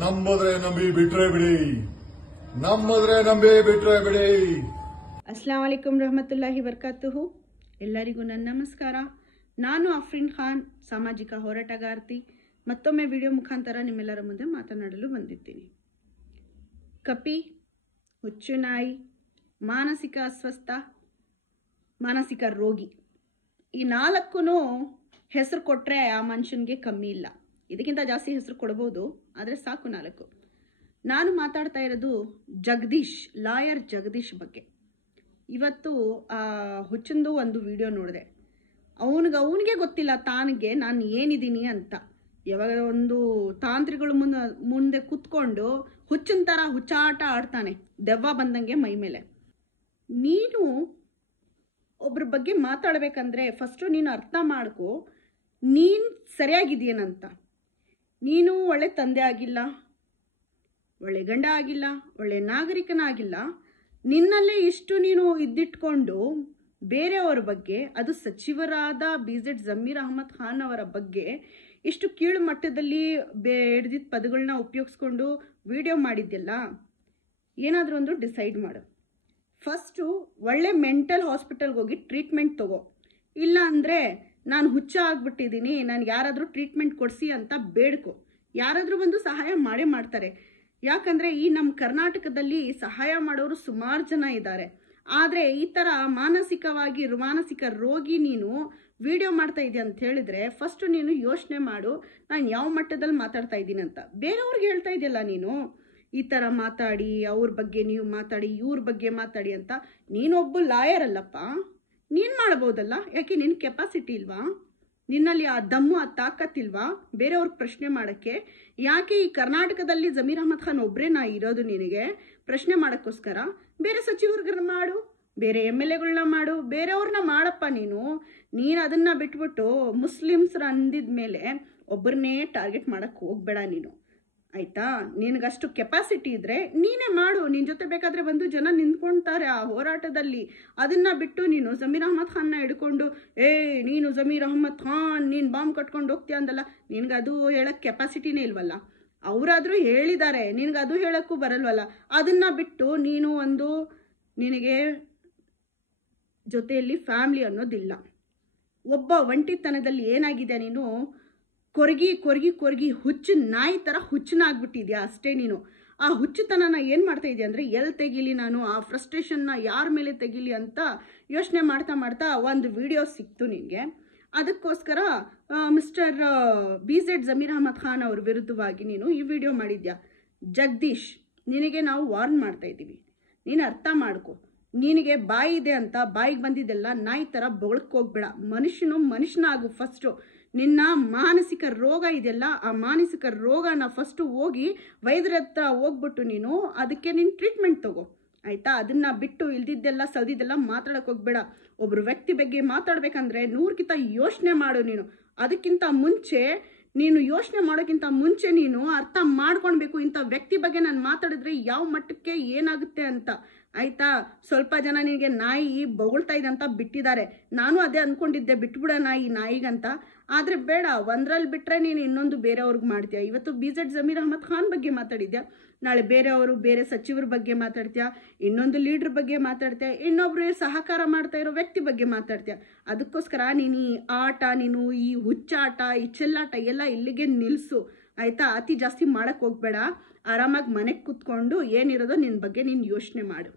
ನಂಬುದ್ರೆ ನಂಬಿ ಬಿಟ್ರೆ ಬಿಡಿ, ನಂಬುದ್ರೆ ನಂಬಿ ಬಿಟ್ರೆ ಬಿಡಿ. ಅಸ್ಲಾಂ ವಲೈಕುಂ ರಹಮತುಲ್ಲಾಹಿ ಬರ್ಕಾತುಹು. ಎಲ್ಲರಿಗೂ ನನ್ನ ನಮಸ್ಕಾರ. ನಾನು ಅಫ್ರೀನ್ ಖಾನ್, ಸಾಮಾಜಿಕ ಹೋರಾಟಗಾರ್ತಿ. ಮತ್ತೊಮ್ಮೆ ವಿಡಿಯೋ ಮುಖಾಂತರ ನಿಮ್ಮೆಲ್ಲರ ಮುಂದೆ ಮಾತನಾಡಲು ಬಂದಿದ್ದೀನಿ. ಕಪಿ, ಹುಚ್ಚು ನಾಯಿ, ಮಾನಸಿಕ ಅಸ್ವಸ್ಥ, ಮಾನಸಿಕ ರೋಗಿ, ಈ ನಾಲ್ಕೂ ಹೆಸರು ಕೊಟ್ಟರೆ ಆ ಮನುಷ್ಯನಿಗೆ ಕಮ್ಮಿ ಇಲ್ಲ. ಇದಕ್ಕಿಂತ ಜಾಸ್ತಿ ಹೆಸರು ಕೊಡ್ಬೋದು, ಆದರೆ ಸಾಕು ನಾಲ್ಕು. ನಾನು ಮಾತಾಡ್ತಾ ಇರೋದು ಜಗದೀಶ್, ಲಾಯರ್ ಜಗದೀಶ್ ಬಗ್ಗೆ. ಇವತ್ತು ಹುಚ್ಚಂದು ಒಂದು ವಿಡಿಯೋ ನೋಡಿದೆ. ಅವನಿಗೆ ಗೊತ್ತಿಲ್ಲ ತಾನಿಗೆ ನಾನು ಏನಿದ್ದೀನಿ ಅಂತ. ಯಾವಾಗ ಒಂದು ತಾಂತ್ರಿಗಳು ಮುಂದೆ ಕೂತ್ಕೊಂಡು ಹುಚ್ಚಿನ ಥರ ಹುಚ್ಚಾಟ ಆಡ್ತಾನೆ, ದೆವ್ವ ಬಂದಂಗೆ ಮೈ ಮೇಲೆ. ನೀನು ಒಬ್ರ ಬಗ್ಗೆ ಮಾತಾಡ್ಬೇಕಂದ್ರೆ ಫಸ್ಟು ನೀನು ಅರ್ಥ ಮಾಡ್ಕೊ, ನೀನು ಸರಿಯಾಗಿದೆಯೇನಂತ. ನೀನು ಒಳ್ಳೆ ತಂದೆ ಆಗಿಲ್ಲ, ಒಳ್ಳೆ ಗಂಡ ಆಗಿಲ್ಲ, ಒಳ್ಳೆ ನಾಗರಿಕನಾಗಿಲ್ಲ. ನಿನ್ನಲ್ಲೇ ಇಷ್ಟು ನೀನು ಇದ್ದಿಟ್ಕೊಂಡು ಬೇರೆಯವರ ಬಗ್ಗೆ, ಅದು ಸಚಿವರಾದ BZ ಜಮೀರ್ ಅಹಮದ್ ಖಾನ್ ಅವರ ಬಗ್ಗೆ ಇಷ್ಟು ಕೀಳು ಮಟ್ಟದಲ್ಲಿ ಹಿಡ್ದಿದ್ದ ಪದಗಳನ್ನ ಉಪಯೋಗಿಸ್ಕೊಂಡು ವಿಡಿಯೋ ಮಾಡಿದ್ಯಲ್ಲ, ಏನಾದರೂ ಒಂದು ಡಿಸೈಡ್ ಮಾಡು. ಫಸ್ಟು ಒಳ್ಳೆ ಮೆಂಟಲ್ ಹಾಸ್ಪಿಟಲ್ಗೆ ಹೋಗಿ ಟ್ರೀಟ್ಮೆಂಟ್ ತಗೋ. ಇಲ್ಲ ಅಂದರೆ ನಾನು ಹುಚ್ಚ ಆಗ್ಬಿಟ್ಟಿದ್ದೀನಿ, ನನಗೆ ಯಾರಾದರೂ ಟ್ರೀಟ್ಮೆಂಟ್ ಕೊಡಿಸಿ ಅಂತ ಬೇಡ್ಕೊ. ಯಾರಾದರೂ ಬಂದು ಸಹಾಯ ಮಾಡೇ ಮಾಡ್ತಾರೆ. ಯಾಕಂದರೆ ಈ ನಮ್ಮ ಕರ್ನಾಟಕದಲ್ಲಿ ಸಹಾಯ ಮಾಡೋರು ಸುಮಾರು ಜನ ಇದ್ದಾರೆ. ಆದರೆ ಈ ಥರ ಮಾನಸಿಕ ರೋಗಿ ನೀನು ವಿಡಿಯೋ ಮಾಡ್ತಾ ಇದೆಯಾ ಅಂತ ಹೇಳಿದ್ರೆ ಫಸ್ಟು ನೀನು ಯೋಚನೆ ಮಾಡು, ನಾನು ಯಾವ ಮಟ್ಟದಲ್ಲಿ ಮಾತಾಡ್ತಾ ಇದ್ದೀನಿ ಅಂತ. ಬೇರೆಯವ್ರಿಗೆ ಹೇಳ್ತಾ ಇದೆಯಲ್ಲ ನೀನು, ಈ ಥರ ಮಾತಾಡಿ, ಅವ್ರ ಬಗ್ಗೆ ನೀವು ಮಾತಾಡಿ, ಇವ್ರ ಬಗ್ಗೆ ಮಾತಾಡಿ ಅಂತ. ನೀನೊಬ್ಬ ಲಾಯರ್ ಅಲ್ಲಪ್ಪ, ನೀನು ಮಾಡ್ಬೋದಲ್ಲ. ಯಾಕೆ ನಿನ್ನ ಕೆಪಾಸಿಟಿ ಇಲ್ವಾ? ನಿನ್ನಲ್ಲಿ ಆ ದಮ್ಮು, ಆ ತಾಕತ್ತಿಲ್ವಾ ಬೇರೆಯವ್ರಿಗೆ ಪ್ರಶ್ನೆ ಮಾಡೋಕ್ಕೆ? ಯಾಕೆ ಈ ಕರ್ನಾಟಕದಲ್ಲಿ ಜಮೀರ್ ಅಹಮದ್ ಖಾನ್ ಒಬ್ಬರೇ ಇರೋದು ನಿನಗೆ ಪ್ರಶ್ನೆ ಮಾಡೋಕ್ಕೋಸ್ಕರ? ಬೇರೆ ಸಚಿವರುಗಳನ್ನ ಮಾಡು, ಬೇರೆ MLAಗಳನ್ನ ಮಾಡು, ಬೇರೆಯವ್ರನ್ನ ಮಾಡಪ್ಪ. ನೀನು ಅದನ್ನು ಬಿಟ್ಬಿಟ್ಟು ಮುಸ್ಲಿಮ್ಸ್ರ ಅಂದಿದ ಮೇಲೆ ಒಬ್ಬರನ್ನೇ ಟಾರ್ಗೆಟ್ ಮಾಡೋಕ್ಕೆ ಹೋಗ್ಬೇಡ ನೀನು, ಆಯಿತಾ? ನಿನಗಷ್ಟು ಕೆಪಾಸಿಟಿ ಇದ್ದರೆ ನೀನೇ ಮಾಡು. ನಿನ್ನ ಜೊತೆ ಬೇಕಾದರೆ ಬಂದು ಜನ ನಿಂತ್ಕೊಳ್ತಾರೆ ಆ ಹೋರಾಟದಲ್ಲಿ. ಅದನ್ನು ಬಿಟ್ಟು ನೀನು ಜಮೀರ್ ಅಹಮದ್ ಖಾನ್ನ ಹಿಡ್ಕೊಂಡು ನೀನು ಜಮೀರ್ ಅಹಮದ್ ಖಾನ್, ನೀನು ಬಾಂಬ್ ಕಟ್ಕೊಂಡು ಹೋಗ್ತೀಯ ಅಂದಲ್ಲ. ನಿನಗದು ಹೇಳೋಕ್ಕೆ ಕೆಪಾಸಿಟಿನೇ ಇಲ್ವಲ್ಲ. ಅವರಾದರೂ ಹೇಳಿದ್ದಾರೆ, ನಿನಗದು ಹೇಳೋಕ್ಕೂ ಬರಲ್ವಲ್ಲ. ಅದನ್ನು ಬಿಟ್ಟು ನೀನು ನಿನಗೆ ಜೊತೆಯಲ್ಲಿ ಫ್ಯಾಮ್ಲಿ ಅನ್ನೋದಿಲ್ಲ. ಒಬ್ಬ ಒಂಟಿತನದಲ್ಲಿ ಏನಾಗಿದೆ, ನೀನು ಕೊರಗಿ ಹುಚ್ಚು ನಾಯಿ ಥರ ಹುಚ್ಚನಾಗ್ಬಿಟ್ಟಿದ್ಯಾ ಅಷ್ಟೇ. ನೀನು ಆ ಹುಚ್ಚುತನನ ಏನು ಮಾಡ್ತಾ ಇದೆಯಾ ಅಂದರೆ, ಎಲ್ಲಿ ತೆಗೀಲಿ ನಾನು ಆ ಫ್ರಸ್ಟ್ರೇಷನ್ನ, ಯಾರ ಮೇಲೆ ತೆಗೀಲಿ ಅಂತ ಯೋಚನೆ ಮಾಡ್ತಾ ಒಂದು ವಿಡಿಯೋ ಸಿಕ್ತು ನಿನಗೆ. ಅದಕ್ಕೋಸ್ಕರ ಮಿಸ್ಟರ್ BZ ಜಮೀರ್ ಅಹಮದ್ ಖಾನ್ ಅವ್ರ ವಿರುದ್ಧವಾಗಿ ನೀನು ಈ ವಿಡಿಯೋ ಮಾಡಿದ್ಯಾ. ಜಗದೀಶ್, ನಿನಗೆ ನಾವು ವಾರ್ನ್ ಮಾಡ್ತಾ ಇದ್ದೀವಿ, ನೀನು ಅರ್ಥ ಮಾಡ್ಕೊ. ನಿನಗೆ ಬಾಯಿ ಇದೆ ಅಂತ ಬಾಯಿಗೆ ಬಂದಿದ್ದೆಲ್ಲ ನಾಯಿ ಥರ ಹೋಗ್ಬೇಡ. ಮನುಷ್ಯನಾಗು ಫಸ್ಟು. ನಿನ್ನ ಮಾನಸಿಕ ರೋಗ ಇದೆಯಲ್ಲ, ಆ ಮಾನಸಿಕ ರೋಗನ ಫಸ್ಟು ಹೋಗಿ ವೈದ್ಯರ ಹತ್ರ ಹೋಗ್ಬಿಟ್ಟು ನೀನು ಅದಕ್ಕೆ ನೀನು ಟ್ರೀಟ್ಮೆಂಟ್ ತಗೋ, ಆಯಿತಾ? ಅದನ್ನು ಬಿಟ್ಟು ಇಲ್ದಿದ್ದೆಲ್ಲ ಸೌದಿದ್ದೆಲ್ಲ ಮಾತಾಡೋಕೆ ಹೋಗ್ಬೇಡ. ಒಬ್ಬರು ವ್ಯಕ್ತಿ ಬಗ್ಗೆ ಮಾತಾಡ್ಬೇಕಂದ್ರೆ 100ಕ್ಕಿಂತ ಯೋಚನೆ ಮಾಡು ನೀನು. ಅದಕ್ಕಿಂತ ಮುಂಚೆ ನೀನು ಯೋಚನೆ ಮಾಡೋಕ್ಕಿಂತ ಮುಂಚೆ ನೀನು ಅರ್ಥ ಮಾಡ್ಕೊಳ್ಬೇಕು, ಇಂಥ ವ್ಯಕ್ತಿ ಬಗ್ಗೆ ನಾನು ಮಾತಾಡಿದ್ರೆ ಯಾವ ಮಟ್ಟಕ್ಕೆ ಏನಾಗುತ್ತೆ ಅಂತ, ಆಯಿತಾ? ಸ್ವಲ್ಪ ಜನ ನಿನಗೆ ನಾಯಿ ಬೊಗಳ್ತಾ ಇದೆ ಅಂತ ಬಿಟ್ಟಿದ್ದಾರೆ. ನಾನು ಅದೇ ಅಂದ್ಕೊಂಡಿದ್ದೆ, ಬಿಟ್ಬಿಡ ನಾಯಿಗಂತ. ಆದರೆ ಬೇಡ, ಒಂದರಲ್ಲಿ ಬಿಟ್ಟರೆ ನೀನು ಇನ್ನೊಂದು ಬೇರೆಯವ್ರಿಗೆ ಮಾಡ್ತೀಯ. ಇವತ್ತು BZ ಜಮೀರ್ ಅಹಮದ್ ಖಾನ್ ಬಗ್ಗೆ ಮಾತಾಡಿದ್ಯಾ, ನಾಳೆ ಬೇರೆ ಸಚಿವರ ಬಗ್ಗೆ ಮಾತಾಡ್ತೀಯ, ಇನ್ನೊಂದು ಲೀಡ್ರ್ ಬಗ್ಗೆ ಮಾತಾಡ್ತೀಯ, ಇನ್ನೊಬ್ರು ಸಹಕಾರ ಮಾಡ್ತಾ ಇರೋ ವ್ಯಕ್ತಿ ಬಗ್ಗೆ ಮಾತಾಡ್ತೀಯ. ಅದಕ್ಕೋಸ್ಕರ ನೀನು ಈ ಆಟ, ನೀನು ಈ ಹುಚ್ಚಾಟ, ಈ ಚೆಲ್ಲಾಟ ಎಲ್ಲ ಇಲ್ಲಿಗೆ ನಿಲ್ಲಿಸು, ಆಯಿತಾ? ಅತಿ ಜಾಸ್ತಿ ಮಾಡೋಕ್ಕೆ ಹೋಗ್ಬೇಡ. ಆರಾಮಾಗಿ ಮನೆಗೆ ಕೂತ್ಕೊಂಡು ಏನಿರೋದೋ ನಿನ್ನ ಬಗ್ಗೆ ನೀನು ಯೋಚನೆ ಮಾಡು.